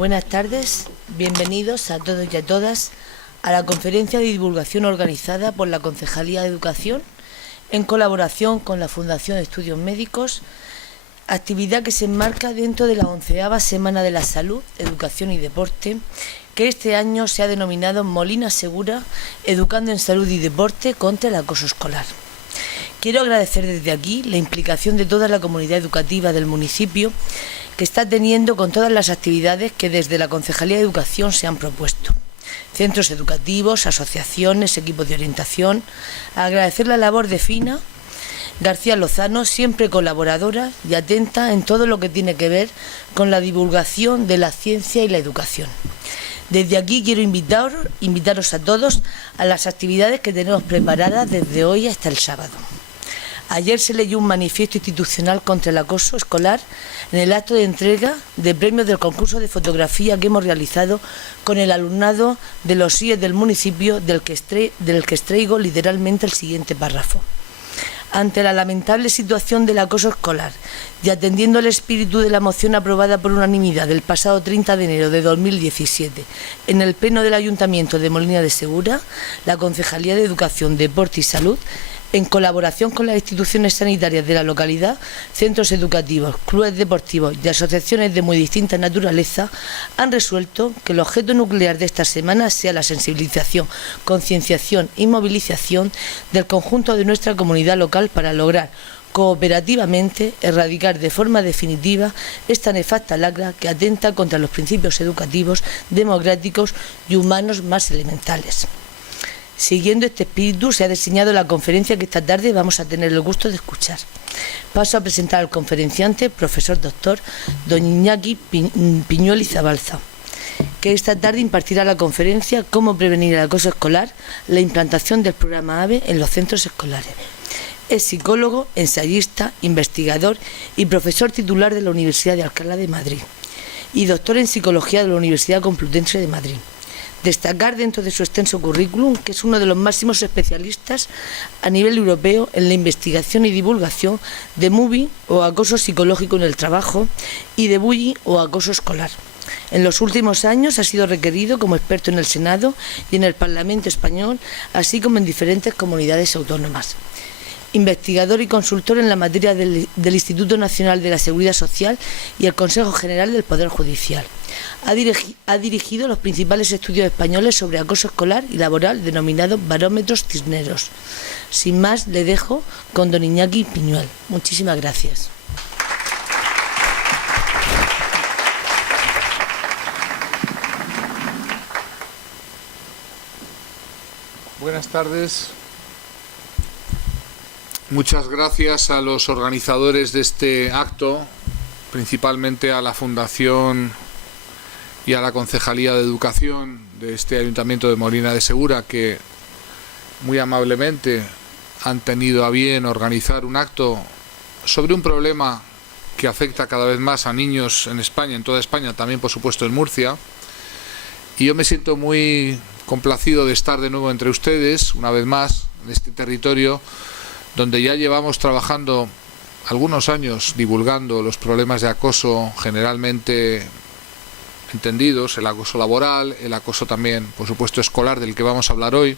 Buenas tardes, bienvenidos a todos y a todas a la conferencia de divulgación organizada por la Concejalía de Educación en colaboración con la Fundación Estudios Médicos, actividad que se enmarca dentro de la 11ª Semana de la Salud, Educación y Deporte, que este año se ha denominado Molina Segura, Educando en Salud y Deporte contra el Acoso Escolar. Quiero agradecer desde aquí la implicación de toda la comunidad educativa del municipio que está teniendo con todas las actividades que desde la Concejalía de Educación se han propuesto. Centros educativos, asociaciones, equipos de orientación. Agradecer la labor de Fina García Lozano, siempre colaboradora y atenta en todo lo que tiene que ver con la divulgación de la ciencia y la educación. Desde aquí quiero invitaros a todos a las actividades que tenemos preparadas desde hoy hasta el sábado. Ayer se leyó un manifiesto institucional contra el acoso escolar en el acto de entrega de premios del concurso de fotografía que hemos realizado con el alumnado de los CIES del municipio, del que extraigo literalmente el siguiente párrafo. Ante la lamentable situación del acoso escolar y atendiendo el espíritu de la moción aprobada por unanimidad del pasado 30 de enero de 2017 en el Pleno del Ayuntamiento de Molina de Segura, la Concejalía de Educación, Deporte y Salud, en colaboración con las instituciones sanitarias de la localidad, centros educativos, clubes deportivos y asociaciones de muy distinta naturaleza, han resuelto que el objeto nuclear de esta semana sea la sensibilización, concienciación y movilización del conjunto de nuestra comunidad local para lograr cooperativamente erradicar de forma definitiva esta nefasta lacra que atenta contra los principios educativos, democráticos y humanos más elementales. Siguiendo este espíritu, se ha diseñado la conferencia que esta tarde vamos a tener el gusto de escuchar. Paso a presentar al conferenciante, profesor doctor don Iñaki Piñuel y Zabalza, que esta tarde impartirá la conferencia Cómo prevenir el acoso escolar, la implantación del programa AVE en los centros escolares. Es psicólogo, ensayista, investigador y profesor titular de la Universidad de Alcalá de Madrid y doctor en Psicología de la Universidad Complutense de Madrid. Destacar dentro de su extenso currículum que es uno de los máximos especialistas a nivel europeo en la investigación y divulgación de mobbing o acoso psicológico en el trabajo y de bullying o acoso escolar. En los últimos años ha sido requerido como experto en el Senado y en el Parlamento español, así como en diferentes comunidades autónomas. Investigador y consultor en la materia del Instituto Nacional de la Seguridad Social y el Consejo General del Poder Judicial. Ha dirigido los principales estudios españoles sobre acoso escolar y laboral denominados barómetros Cisneros. Sin más, le dejo con don Iñaki Piñuel. Muchísimas gracias. Buenas tardes. Muchas gracias a los organizadores de este acto, principalmente a la Fundación y a la Concejalía de Educación de este Ayuntamiento de Molina de Segura, que muy amablemente han tenido a bien organizar un acto sobre un problema que afecta cada vez más a niños en España, en toda España, también por supuesto en Murcia. Y yo me siento muy complacido de estar de nuevo entre ustedes, una vez más, en este territorio donde ya llevamos trabajando algunos años divulgando los problemas de acoso generalmente entendidos, el acoso laboral, el acoso también, por supuesto, escolar, del que vamos a hablar hoy.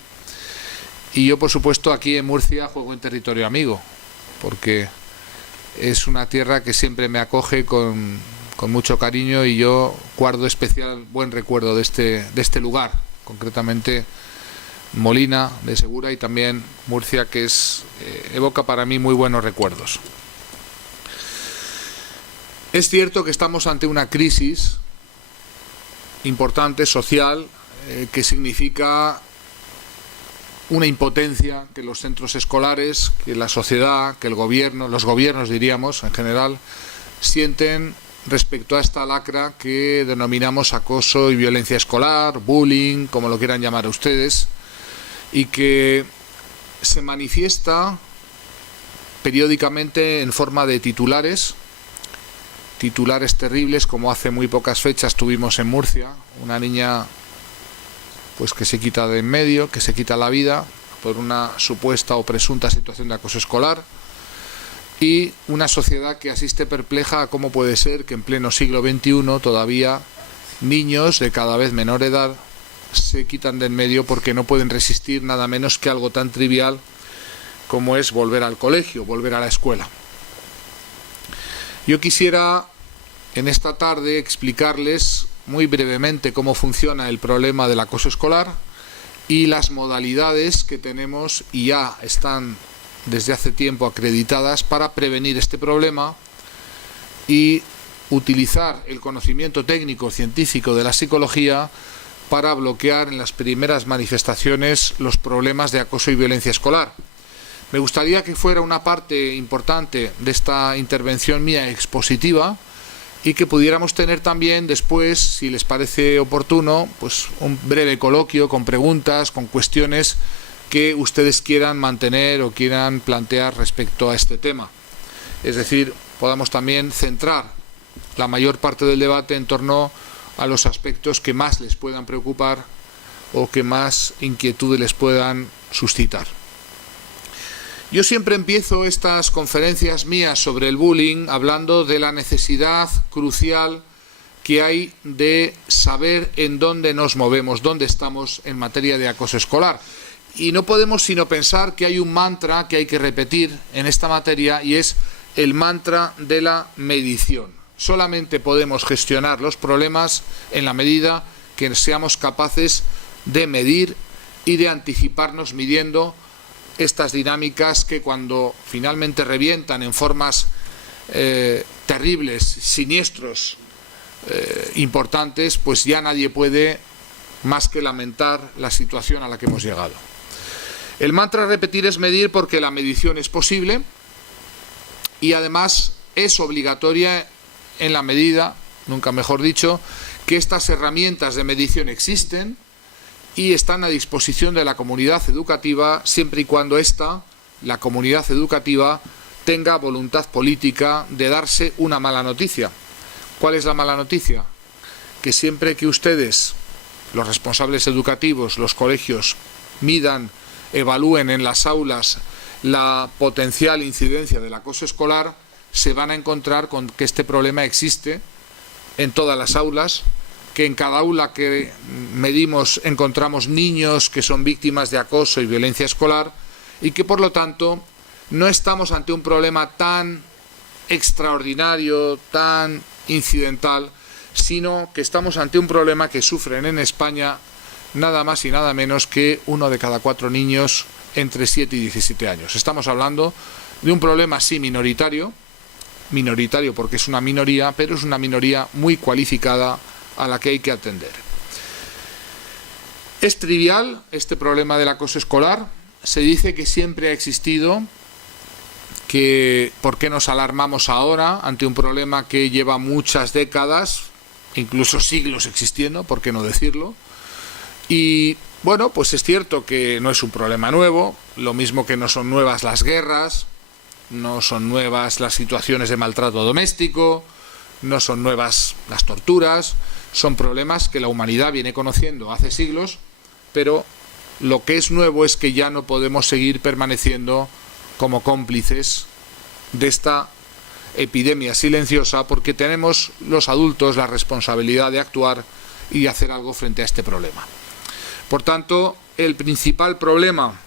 Y yo, por supuesto, aquí en Murcia juego en territorio amigo, porque es una tierra que siempre me acoge con mucho cariño y yo guardo especial buen recuerdo de este lugar, concretamente Molina de Segura y también Murcia, que evoca para mí muy buenos recuerdos. Es cierto que estamos ante una crisis importante, social, que significa una impotencia que los centros escolares, que la sociedad, que el gobierno, los gobiernos diríamos en general, sienten respecto a esta lacra que denominamos acoso y violencia escolar, bullying, como lo quieran llamar ustedes, y que se manifiesta periódicamente en forma de titulares terribles, como hace muy pocas fechas tuvimos en Murcia, una niña pues que se quita de en medio, que se quita la vida por una supuesta o presunta situación de acoso escolar, y una sociedad que asiste perpleja a cómo puede ser que en pleno siglo XXI todavía niños de cada vez menor edad se quitan de en medio porque no pueden resistir nada menos que algo tan trivial como es volver al colegio, volver a la escuela. Yo quisiera en esta tarde explicarles muy brevemente cómo funciona el problema del acoso escolar y las modalidades que tenemos y ya están desde hace tiempo acreditadas para prevenir este problema y utilizar el conocimiento técnico científico de la psicología para bloquear en las primeras manifestaciones los problemas de acoso y violencia escolar. Me gustaría que fuera una parte importante de esta intervención mía expositiva y que pudiéramos tener también después, si les parece oportuno, pues un breve coloquio con preguntas, con cuestiones que ustedes quieran mantener o quieran plantear respecto a este tema. Es decir, podamos también centrar la mayor parte del debate en torno a los aspectos que más les puedan preocupar o que más inquietudes les puedan suscitar. Yo siempre empiezo estas conferencias mías sobre el bullying hablando de la necesidad crucial que hay de saber en dónde nos movemos, dónde estamos en materia de acoso escolar. Y no podemos sino pensar que hay un mantra que hay que repetir en esta materia y es el mantra de la medición. Solamente podemos gestionar los problemas en la medida que seamos capaces de medir y de anticiparnos midiendo estas dinámicas que cuando finalmente revientan en formas terribles, siniestros, importantes, pues ya nadie puede más que lamentar la situación a la que hemos llegado. El mantra a repetir es medir porque la medición es posible y además es obligatoria en la medida, nunca mejor dicho, que estas herramientas de medición existen y están a disposición de la comunidad educativa siempre y cuando la comunidad educativa, tenga voluntad política de darse una mala noticia. ¿Cuál es la mala noticia? Que siempre que ustedes, los responsables educativos, los colegios, midan, evalúen en las aulas la potencial incidencia del acoso escolar, se van a encontrar con que este problema existe en todas las aulas, que en cada aula que medimos encontramos niños que son víctimas de acoso y violencia escolar y que por lo tanto no estamos ante un problema tan extraordinario, tan incidental, sino que estamos ante un problema que sufren en España nada más y nada menos que 1 de cada 4 niños entre 7 y 17 años. Estamos hablando de un problema sí minoritario porque es una minoría, pero es una minoría muy cualificada a la que hay que atender. Es trivial este problema del acoso escolar. Se dice que siempre ha existido, que ¿por qué nos alarmamos ahora ante un problema que lleva muchas décadas, incluso siglos existiendo, por qué no decirlo? Y bueno, pues es cierto que no es un problema nuevo, lo mismo que no son nuevas las guerras, no son nuevas las situaciones de maltrato doméstico, no son nuevas las torturas, son problemas que la humanidad viene conociendo hace siglos, pero lo que es nuevo es que ya no podemos seguir permaneciendo como cómplices de esta epidemia silenciosa porque tenemos los adultos la responsabilidad de actuar y hacer algo frente a este problema. Por tanto, el principal problema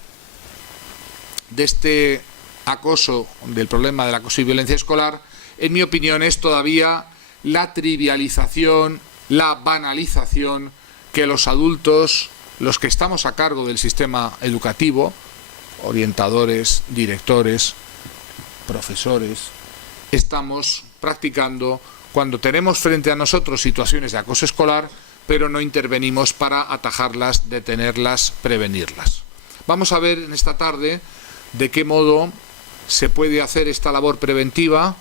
de este acoso, del problema del acoso y violencia escolar, en mi opinión es todavía la trivialización, la banalización que los adultos, los que estamos a cargo del sistema educativo, orientadores, directores, profesores, estamos practicando cuando tenemos frente a nosotros situaciones de acoso escolar, pero no intervenimos para atajarlas, detenerlas, prevenirlas. Vamos a ver en esta tarde de qué modo se puede hacer esta labor preventiva,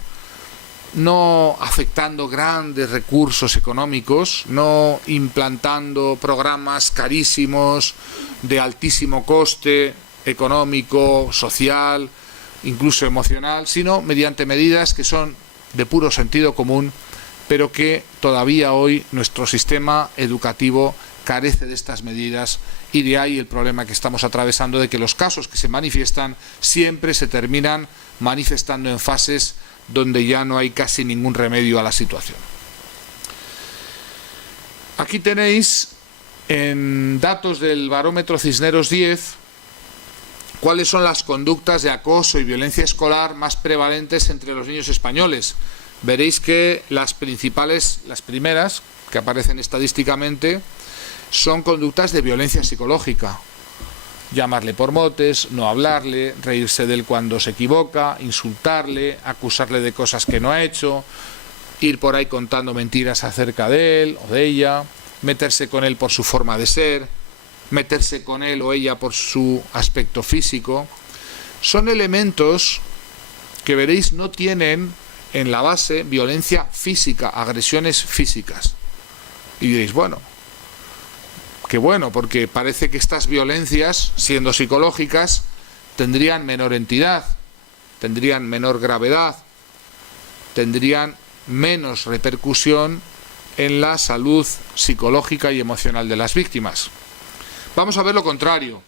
no afectando grandes recursos económicos, no implantando programas carísimos de altísimo coste económico, social, incluso emocional, sino mediante medidas que son de puro sentido común, pero que todavía hoy nuestro sistema educativo carece de estas medidas y de ahí el problema que estamos atravesando de que los casos que se manifiestan siempre se terminan manifestando en fases donde ya no hay casi ningún remedio a la situación. Aquí tenéis en datos del barómetro Cisneros 10 cuáles son las conductas de acoso y violencia escolar más prevalentes entre los niños españoles. Veréis que las primeras que aparecen estadísticamente son conductas de violencia psicológica. Llamarle por motes, no hablarle, reírse de él cuando se equivoca, insultarle, acusarle de cosas que no ha hecho, ir por ahí contando mentiras acerca de él o de ella, meterse con él por su forma de ser, meterse con él o ella por su aspecto físico. Son elementos que veréis no tienen en la base violencia física, agresiones físicas. Y diréis, bueno, qué bueno, porque parece que estas violencias, siendo psicológicas, tendrían menor entidad, tendrían menor gravedad, tendrían menos repercusión en la salud psicológica y emocional de las víctimas. Vamos a ver lo contrario.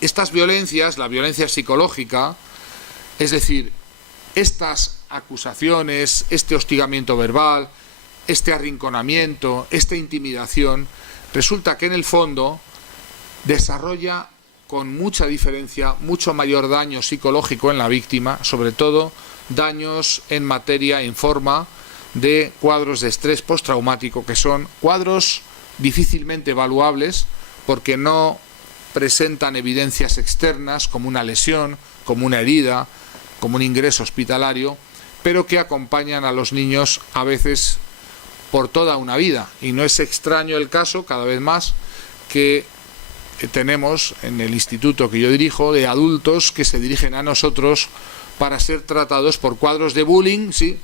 Estas violencias, la violencia psicológica, es decir, estas acusaciones, este hostigamiento verbal, este arrinconamiento, esta intimidación, resulta que en el fondo desarrolla con mucha diferencia mucho mayor daño psicológico en la víctima, sobre todo daños en materia, en forma de cuadros de estrés postraumático, que son cuadros difícilmente evaluables porque no presentan evidencias externas como una lesión, como una herida, como un ingreso hospitalario, pero que acompañan a los niños a veces por toda una vida. Y no es extraño el caso, cada vez más, que tenemos en el instituto que yo dirijo, de adultos que se dirigen a nosotros para ser tratados por cuadros de bullying, sí,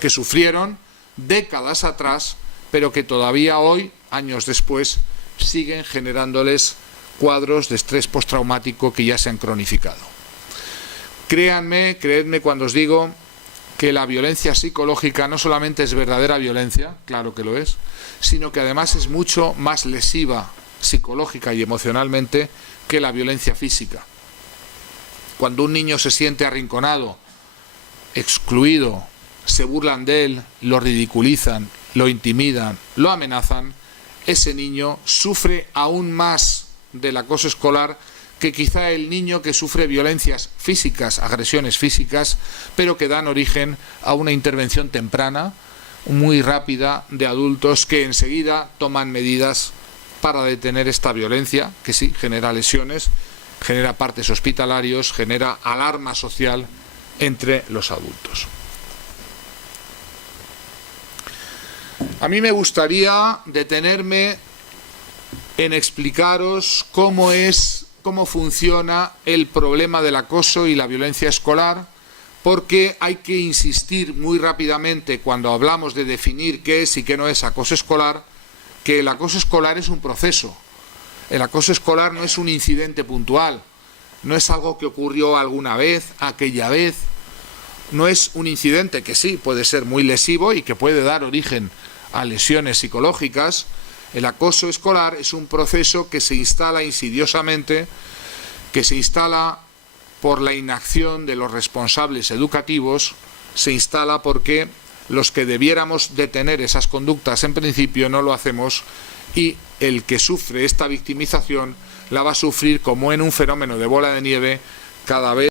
que sufrieron décadas atrás, pero que todavía hoy, años después, siguen generándoles cuadros de estrés postraumático que ya se han cronificado. Creedme cuando os digo que la violencia psicológica no solamente es verdadera violencia, claro que lo es, sino que además es mucho más lesiva psicológica y emocionalmente que la violencia física. Cuando un niño se siente arrinconado, excluido, se burlan de él, lo ridiculizan, lo intimidan, lo amenazan, ese niño sufre aún más del acoso escolar que quizá el niño que sufre violencias físicas, agresiones físicas, pero que dan origen a una intervención temprana, muy rápida, de adultos que enseguida toman medidas para detener esta violencia, que sí, genera lesiones, genera partes hospitalarios, genera alarma social entre los adultos. A mí me gustaría detenerme en explicaros cómo funciona el problema del acoso y la violencia escolar, porque hay que insistir muy rápidamente cuando hablamos de definir qué es y qué no es acoso escolar, que el acoso escolar es un proceso. El acoso escolar no es un incidente puntual, no es algo que ocurrió alguna vez, aquella vez, no es un incidente que sí puede ser muy lesivo y que puede dar origen a lesiones psicológicas. El acoso escolar es un proceso que se instala insidiosamente, que se instala por la inacción de los responsables educativos, se instala porque los que debiéramos detener esas conductas en principio no lo hacemos, y el que sufre esta victimización la va a sufrir como en un fenómeno de bola de nieve cada vez